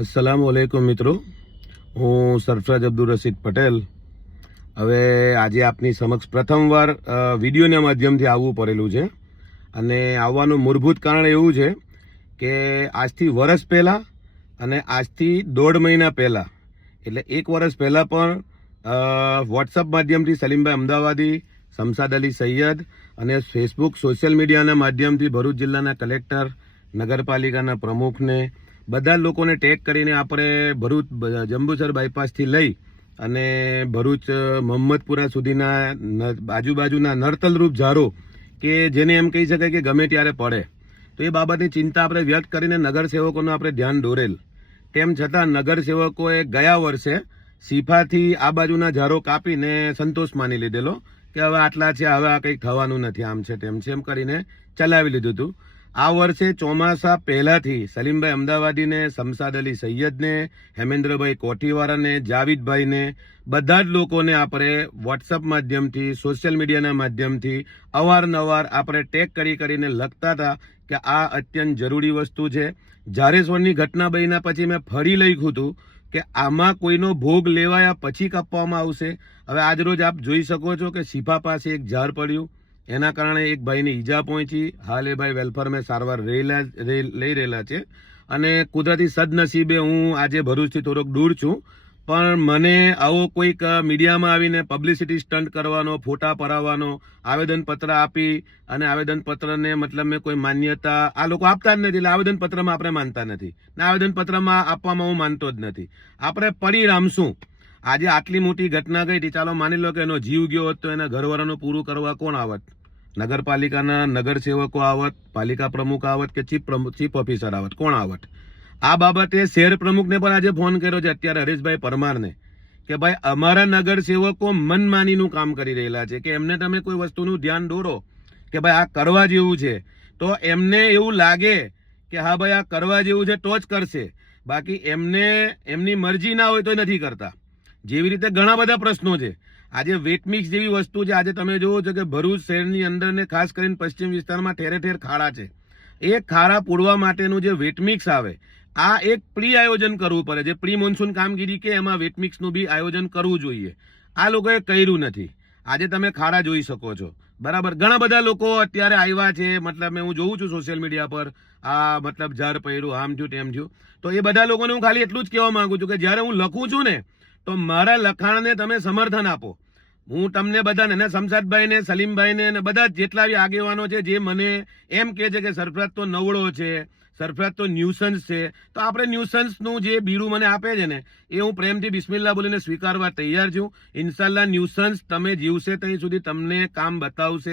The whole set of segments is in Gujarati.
अस्सलाम वालेकुम મિત્રો, હું સરફરાજ અબ્દુલ રશીદ પટેલ હવે આજે આપની સમક્ષ પ્રથમવાર વિડીયોના માધ્યમથી આવવું પડેલું છે. અને આવવાનું મૂળભૂત કારણ એવું છે કે આજથી વર્ષ પહેલાં અને આજથી 1.5 મહિના પહેલાં એટલે 1 વર્ષ પહેલાં પણ વોટ્સઅપ માધ્યમથી સલીમભાઈ અમદાવાદી, શમશાદ અલી સૈયદ અને ફેસબુક સોશિયલ મીડિયાના માધ્યમથી ભરૂચ જિલ્લાના કલેક્ટર, નગરપાલિકાના પ્રમુખને બધા લોકોને ટેગ કરીને આપણે ભરૂચ જંબુસર બાયપાસથી લઈ અને ભરૂચ મોહમ્મદપુરા સુધીના આજુબાજુના નર્તલરૂપ ઝારો કે જેને એમ કહી શકાય કે ગમે ત્યારે પડે, તો એ બાબતની ચિંતા આપણે વ્યક્ત કરીને નગરસેવકોનું આપણે ધ્યાન દોરેલ. તેમ છતાં નગરસેવકોએ ગયા વર્ષે સીફાથી આ બાજુના ઝારો કાપીને સંતોષ માની લીધેલો કે હવે આટલા છે, હવે આ કંઈક થવાનું નથી, આમ છે તેમ છે એમ કરીને ચલાવી લીધું હતું. આ વર્ષે ચોમાસા પહેલાથી સલીમભાઈ અમદાવાદીને, શમશાદ અલી સૈયદને, હેમેન્દ્રભાઈ કોઠીવાળાને, જાવીદભાઈને બધા જ લોકોને આપણે વોટ્સઅપ માધ્યમથી, સોશિયલ મીડિયાના માધ્યમથી અવારનવાર આપણે ટેગ કરીને લખતા હતા કે આ અત્યંત જરૂરી વસ્તુ છે. જારેશ્વરની ઘટના બન્યા પછી મેં ફરી લખ્યું હતું કે આમાં કોઈનો ભોગ લેવાયા પછી કાપવામાં આવશે. હવે આજરોજ આપ જોઈ શકો છો કે શીફા પાસે એક ઝાડ પડ્યું, એના કારણે એક ભાઈને ઈજા પહોંચી. હાલ એ ભાઈ વેલફેરમાં સારવાર લઈ રહેલા છે. અને કુદરતી સદનસીબે હું આજે ભરૂચથી થોડોક દૂર છું, પણ મને આવો કોઈક મીડિયામાં આવીને પબ્લિસિટી સ્ટન્ટ કરવાનો, ફોટા પરાવવાનો, આવેદનપત્ર આપી અને આવેદનપત્રને મતલબ મેં કોઈ માન્યતા આ લોકો આપતા જ નથી, એટલે આવેદનપત્રમાં આપણે માનતા નથી ને આવેદનપત્રમાં આપવામાં હું માનતો જ નથી. આપણે પરિણામ શું? આજે આટલી મોટી ઘટના ગઈ હતી, ચાલો માની લો કે એનો જીવ ગયો હોત તો એના ઘરવાળાનું પૂરું કરવા કોણ આવત? નગરપાલિકાના નગરસેવકો આવત, પાલિકા પ્રમુખ આવત કે ચીફ ઓફિસર આવત? કોણ આવત? આ બાબતે શહેર પ્રમુખને પણ આજે ફોન કર્યો છે અત્યારે હરેશભાઈ પરમારને કે ભાઈ અમારા નગરસેવકો મનમાનીનું કામ કરી રહેલા છે, કે એમને તમે કોઈ વસ્તુનું ધ્યાન દોરો કે ભાઈ આ કરવા જેવું છે તો એમને એવું લાગે કે હા ભાઈ આ કરવા જેવું છે તો જ કરશે, બાકી એમને એમની મરજી ના હોય તો નથી કરતા. જેવી રીતે ઘણા બધા પ્રશ્નો છે. આજે વેટમિક્સ જેવી વસ્તુ છે, આજે તમે જોવો છો કે ભરૂચ શહેરની અંદર ને ખાસ કરીને પશ્ચિમ વિસ્તારમાં ઠેરે ઠેર ખાડા છે. એ ખાડા પૂરવા માટેનું જે વેટમિક્સ આવે, આ એક પ્રી આયોજન કરવું પડે. જે પ્રી મોન્સૂન કામગીરી કે એમાં વેટમિક્સનું બી આયોજન કરવું જોઈએ. આ લોકોએ કર્યું નથી. આજે તમે ખાડા જોઈ શકો છો, બરાબર. ઘણા બધા લોકો અત્યારે આવ્યા છે, મતલબ હું જોઉં છું સોશિયલ મીડિયા પર આ મતલબ ઝાડ પડ્યું, આમ થયું તેમ થયું. તો એ બધા લોકોને હું ખાલી એટલું જ કહેવા માંગુ છું કે જ્યારે હું લખું છું ને તો મારા લખાણને તમે સમર્થન આપો. હું તમને બધાને, શમશાદભાઈને, સલીમભાઈને અને બધા જેટલા બી આગેવાનો છે જે મને એમ કહે છે કે સરફરાજ તો નવળો છે, સરફરાજ તો ન્યુસન્સ છે, તો આપણે ન્યુસન્સનું જે બીડું મને આપે છે ને એ હું પ્રેમથી બિસ્મિલ્લાહ બોલીને સ્વીકારવા તૈયાર છું. ઇન્શાલ્લાહ ન્યુસન્સ તમે જીવશે ત્યાં સુધી તમને કામ બતાવશે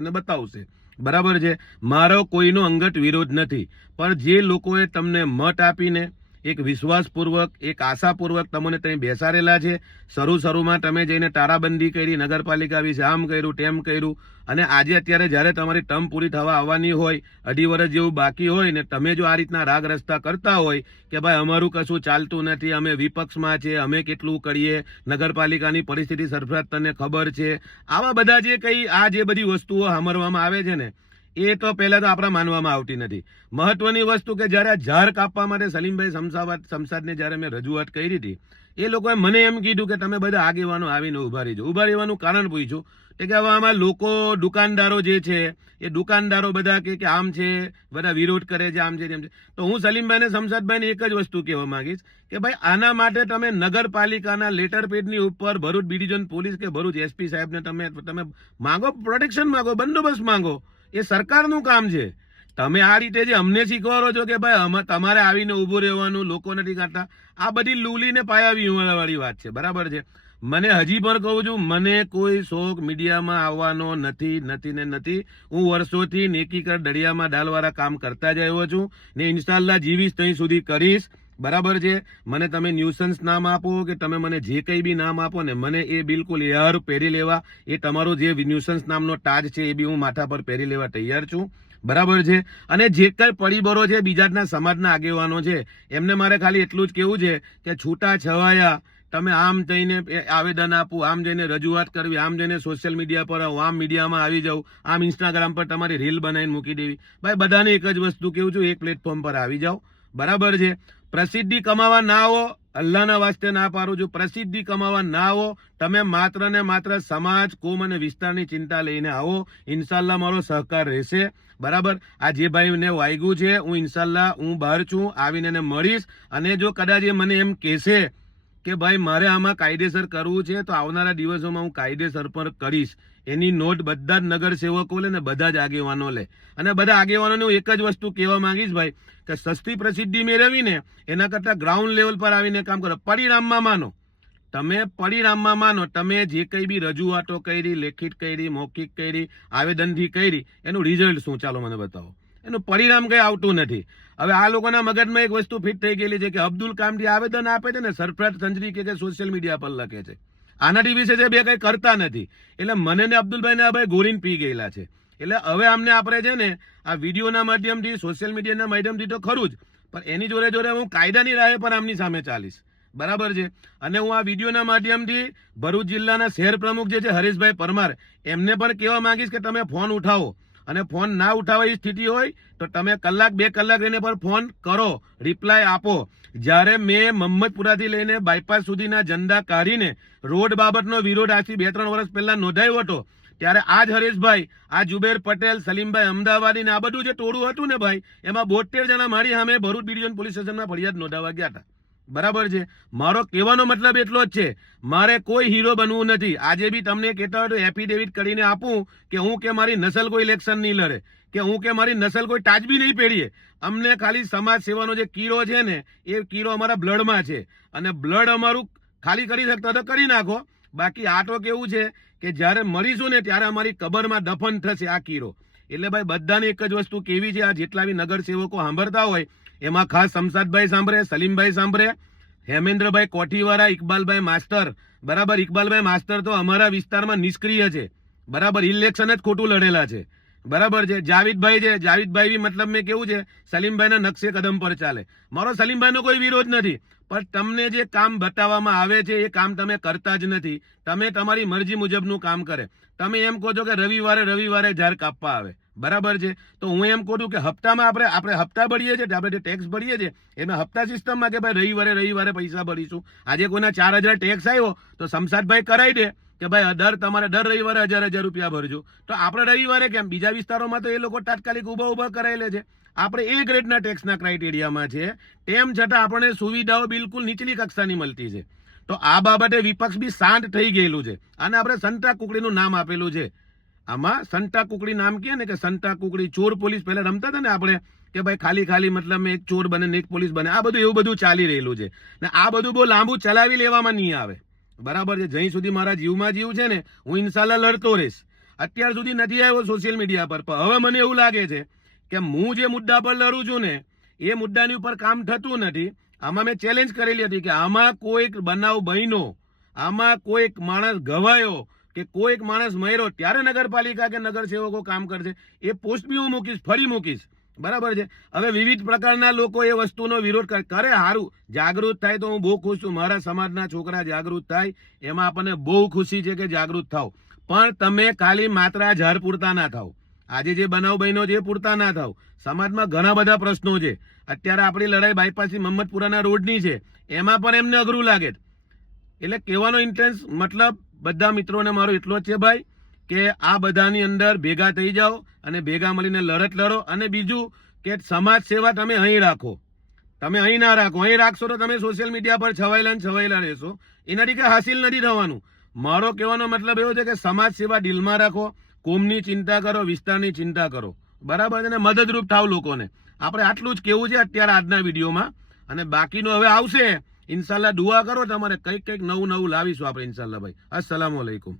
ને બતાવશે. બરાબર છે. મારો કોઈનો અંગત વિરોધ નથી, પણ જે લોકોએ તમને મત આપીને એક વિશ્વાસપૂર્વક, એક આશાપૂર્વક તમને ત્યાં બેસાડેલા છે, શરૂમાં તમે જઈને તારાબંધી કરી, નગરપાલિકા વિશે આમ કર્યું તેમ કર્યું, અને આજે અત્યારે જ્યારે તમારી ટર્મ પૂરી થવા આવવાની હોય, 2.5 વર્ષ જેવું બાકી હોય ને તમે જો આ રીતના રાગ રસ્તા કરતા હોય કે ભાઈ અમારું કશું ચાલતું નથી, અમે વિપક્ષમાં છે, અમે કેટલું કરીએ, નગરપાલિકાની પરિસ્થિતિ સરફરાજ તને ખબર છે, આવા બધા જે કંઈ આ જે બધી વસ્તુઓ સાંભળવામાં આવે છે ને એ તો પહેલા તો આપણા માનવામાં આવતી નથી. મહત્વની વસ્તુ કે જ્યારે આ ઝાડ કાપવા માટે સલીમભાઈ શમશાદને જ્યારે મેં રજૂઆત કરી હતી, એ લોકોએ મને એમ કીધું કે તમે બધા આગેવાનો આવીને ઉભા રહીજો. ઉભા રહેવાનું કારણ પૂછ્યું કે હવે આમાં લોકો દુકાનદારો જે છે એ દુકાનદારો બધા કે આમ છે, બધા વિરોધ કરે છે, આમ છે તેમ છે. તો હું સલીમભાઈને, શમશાદભાઈને એક જ વસ્તુ કહેવા માંગીશ કે ભાઈ આના માટે તમે નગરપાલિકાના લેટર પેડની ઉપર ભરૂચ ડિવિઝન પોલીસ કે ભરૂચ એસપી સાહેબને તમે માંગો, પ્રોટેક્શન માંગો, બંદોબસ્ત માંગો. એ સરકારનું કામ છે. તમે આ રીતે જે અમને શીખવાડો છો કે ભાઈ તમારે આવીને ઉભું રહેવાનું, લોકો નથી કરતા, આ બધી લૂલીને પાયાવી વાળી વાત છે. બરાબર છે. મને હજી પણ કહું છું, મને કોઈ શોખ મીડિયામાં આવવાનો નથી. હું વર્ષોથી નેકી કર દરિયામાં ડાલવાળા કામ કરતા જ આવ્યો છું ને ઇન્શાલ્લાહ જીવીશ ત્યાં સુધી કરીશ. બરાબર છે. મને તમે ન્યુસન્સ નામ આપો કે તમે મને જે કંઈ બી નામ આપો ને, મને એ બિલકુલ યાર પહેરી લેવા, એ તમારો જે ન્યુસન્સ નામનો તાજ છે એ બી હું માથા પર પહેરી લેવા તૈયાર છું. બરાબર છે. અને જે કઈ પરિબળો છે બીજાના સમાજના આગેવાનો છે એમને મારે ખાલી એટલું જ કેવું છે કે છૂટા છવાયા તમે આમ જઈને આવેદન આપવું, આમ જઈને રજૂઆત કરવી, આમ જઈને સોશિયલ મીડિયા પર આમ મીડિયામાં આવી જાવ, આમ ઇન્સ્ટાગ્રામ પર તમારી રીલ બનાવીને મૂકી દેવી. ભાઈ બધાને એક જ વસ્તુ કેવું છું, એક પ્લેટફોર્મ પર આવી જાઓ. બરાબર છે. પ્રસિદ્ધિ કમાવા ના આવો, અલ્લાહના વાસ્તે ના પાડું છું, પ્રસિદ્ધિ કમાવા ના આવો. તમે માત્ર ને માત્ર સમાજ, કોમ અને વિસ્તારની ચિંતા લઈને આવો. ઇન્શાલ્લાહ મારો સહકાર રહેશે. બરાબર. આ જે ભાઈને વાગ્યું છે, હું ઇન્શાલ્લાહ હું બહાર છું, આવીને એને મળીશ. અને જો કદાચ એ મને એમ કહેશે કે ભાઈ મારે આમાં કાયદેસર કરવું છે, તો આવનારા દિવસોમાં હું કાયદેસર પર કરીશ. એની નોટ બધા જ નગર સેવકો લે ને બધા જ આગેવાનો લે. અને બધા આગેવાનોને હું એક જ વસ્તુ કહેવા માંગીશ ભાઈ, કે સસ્તી પ્રસિદ્ધિ મેળવીને એના કરતા ગ્રાઉન્ડ લેવલ પર આવીને કામ કરો. પરિણામમાં માનો, તમે પરિણામમાં માનો, તમે જે કંઈ બી રજૂઆતો કરી, લેખિત કરી, મૌખિક કરી, આવેદનથી કરી, એનું રિઝલ્ટ શું? ચાલો મને બતાવો. એનું પરિણામ કઈ આવતું નથી. હવે આ લોકોના મગજમાં એક વસ્તુ ફિટ થઈ ગયેલી છે કે અબ્દુલ કામથી આવેદન આપે છે ને સરફરાજ સંજરી કે સોશિયલ મીડિયા પર લખે છે. આનાથી વિશે જે બે કઈ કરતા નથી. એટલે મને ને અબ્દુલભાઈ ને આ ભાઈ ગોરીન પી ગયેલા છે. એટલે હવે અમને આપણે છે ને આ વિડીયોના માધ્યમથી, સોશિયલ મીડિયાના માધ્યમથી તો ખરું જ, પણ એની જોડે જોડે હું કાયદાની રાહે પર આમની સામે ચાલીશ. બરાબર છે. અને હું આ વિડીયોના માધ્યમથી ભરૂચ જિલ્લાના શહેર પ્રમુખ જે છે હરીશભાઈ પરમાર, એમને પણ કહેવા માંગીશ કે તમે ફોન ઉઠાવો. અને ફોન ના ઉઠાવવાની સ્થિતિ હોય તો તમે કલાક 2 કલાક એને પર ફોન કરો, રિપ્લાય આપો. જ્યારે મેં મહમ્મદપુરાથી લઈને બાયપાસ સુધીના ઝંડા કાઢીને રોડ બાબતનો વિરોધ આજથી 2-3 વર્ષ પહેલા નોંધાયો હતો, ત્યારે આ જ હરેશભાઈ, આ જુબેર પટેલ, સલીમભાઈ અમદાવાદી ને આ બધું જે ટોળું હતું ને ભાઈ, એમાં 72 જણા મારી સામે ભરૂચ ડિવિઝન પોલીસ સ્ટેશનમાં ફરિયાદ નોંધાવા ગયા હતા. બરાબર છે. મારો કહેવાનો મતલબ એટલો જ છે, મારે કોઈ હીરો બનવું નથી. આજે બી તમને કહેતા હોય તો એફિડેવિટ કરીને આપું કે હું કે મારી નસલ કોઈ ઇલેક્શન નહીં લડે, કે હું કે મારી નસલ કોઈ તાજબી નહીં પહેરીએ. અમને ખાલી સમાજ સેવાનો જે કીરો છે ને, એ કીરો અમારા બ્લડમાં છે. અને બ્લડ અમારું ખાલી કરી શકતા તો કરી નાખો. બાકી આ તો કેવું છે કે જ્યારે મરીશું ને ત્યારે અમારી કબરમાં દફન થશે આ કીરો. એટલે ભાઈ બધાને એક જ વસ્તુ કેવી છે, આ જેટલા બી નગર સેવકો સાંભળતા હોય એમાં ખાસ શમશાદભાઈ સાંભળે, સલીમભાઈ સાંભળે, હેમેન્દ્રભાઈ કોઠીવાળા, ઇકબાલભાઈ માસ્ટર. બરાબર. ઇકબાલભાઈ માસ્ટર તો અમારા વિસ્તારમાં નિષ્ક્રિય છે. બરાબર. ઇલેક્શન જ ખોટું લડેલા છે. બરાબર છે. જાવીદભાઈ છે, જાવીદભાઈ બી મતલબ મેં કેવું છે, સલીમભાઈના નકશે કદમ પર ચાલે. મારો સલીમભાઈનો કોઈ વિરોધ નથી, પણ તમને જે કામ બતાવવામાં આવે છે એ કામ તમે કરતા જ નથી. તમે તમારી મરજી મુજબનું કામ કરે. તમે એમ કહો છો કે રવિવારે ઝાડ કાપવા આવે. બરાબર છે. તો હું એમ કહું છું કે હપ્તામાં આપણે હપ્તા ભરીએ છીએ, આપણે જે ટેક્સ ભરીએ છીએ એમાં હપ્તા સિસ્ટમમાં કે ભાઈ રવિવારે પૈસા ભરીશું. આજે કોઈના 4000 ટેક્સ આવ્યો તો શમશાદભાઈ કરાવી દે કે ભાઈ તમારે દર રવિવારે 1000 રૂપિયા ભરજો. તો આપણે રવિવારે કેમ? બીજા વિસ્તારોમાં તો એ લોકો તાત્કાલિક ઉભા કરાયેલે છે. આપણે એ ગ્રેડના ટેક્સના ક્રાઇટેરિયામાં છે, તેમ છતાં આપણને સુવિધાઓ બિલકુલ નીચલી કક્ષાની મળતી છે. તો આ બાબતે વિપક્ષ બી શાંત થઈ ગયેલું છે. અને આપણે સંતા કુકડીનું નામ આપેલું છે. આમાં સંતા કુકડી નામ કહે ને, કે સંતા કુકડી, ચોર પોલીસ પહેલા રમતા હતા ને આપણે, કે ભાઈ ખાલી મતલબ એક ચોર બને ને એક પોલીસ બને. આ બધું એવું બધું ચાલી રહેલું છે. ને આ બધું બહુ લાંબુ ચલાવી લેવામાં નહીં આવે. બરાબર છે. જ્યાં સુધી મારા જીવમાં જીવ છે ને, હું ઇન્શાલ્લાહ લડતો રહીશ. અત્યાર સુધી નથી આવ્યો સોશિયલ મીડિયા પર, પણ હવે મને એવું લાગે છે કે હું જે મુદ્દા પર લડું છું ને, એ મુદ્દાની ઉપર કામ થતું નથી. આમાં મેં ચેલેન્જ કરેલી હતી કે આમાં કોઈક બનાવ બન્યો, આમાં કોઈક માણસ ઘવાયો કે કોઈક માણસ મર્યો, ત્યારે નગરપાલિકા કે નગર સેવકો કામ કરશે. એ પોસ્ટ બી હું મૂકીશ, ફરી મૂકીશ. બરાબર છે. હવે વિવિધ પ્રકારના લોકો એ વસ્તુનો વિરોધ કરે, સારું જાગૃત થાય તો હું બહુ ખુશ છું. મારા સમાજના છોકરા જાગૃત થાય એમાં આપણને બહુ ખુશી છે કે જાગૃત થાવ. પણ તમે ખાલી માત્ર ઝાડ પૂરતા ના થાવ. આજે જે બનાવ બન્યો છે એ પૂરતા ના થાવ. સમાજમાં ઘણા બધા પ્રશ્નો છે. અત્યારે આપણી લડાઈ બાયપાસથી મહમ્મદપુરાના રોડની છે, એમાં પણ એમને અઘરું લાગે. એટલે કહેવાનો ઇન્ટેન્સ મતલબ બધા મિત્રોને મારો એટલો જ છે ભાઈ, કે આ બધાની અંદર ભેગા થઈ જાઓ અને ભેગા મળીને લડત લડો. અને બીજું કે સમાજ સેવા તમે અહીં રાખો, તમે અહીં ના રાખો. અહીં રાખશો તો તમે સોશિયલ મીડિયા પર છવાયેલા રહેશો. એનાથી કઈ હાસિલ નથી થવાનું. મારો કહેવાનો મતલબ એવો છે કે સમાજ સેવા દિલમાં રાખો, કોમની ચિંતા કરો, વિસ્તારની ચિંતા કરો. બરાબર છે ને? મદદરૂપ થાવ લોકોને. આપણે આટલું જ કેવું છે અત્યારે આજના વિડીયોમાં. અને બાકીનું હવે આવશે. ઇન્શાલ્લાહ દુઆ કરો તમારે. કંઈક નવું લાવીશું આપણે ઇન્શાલ્લાહ ભાઈ. અસ્સલામુ અલૈકુમ.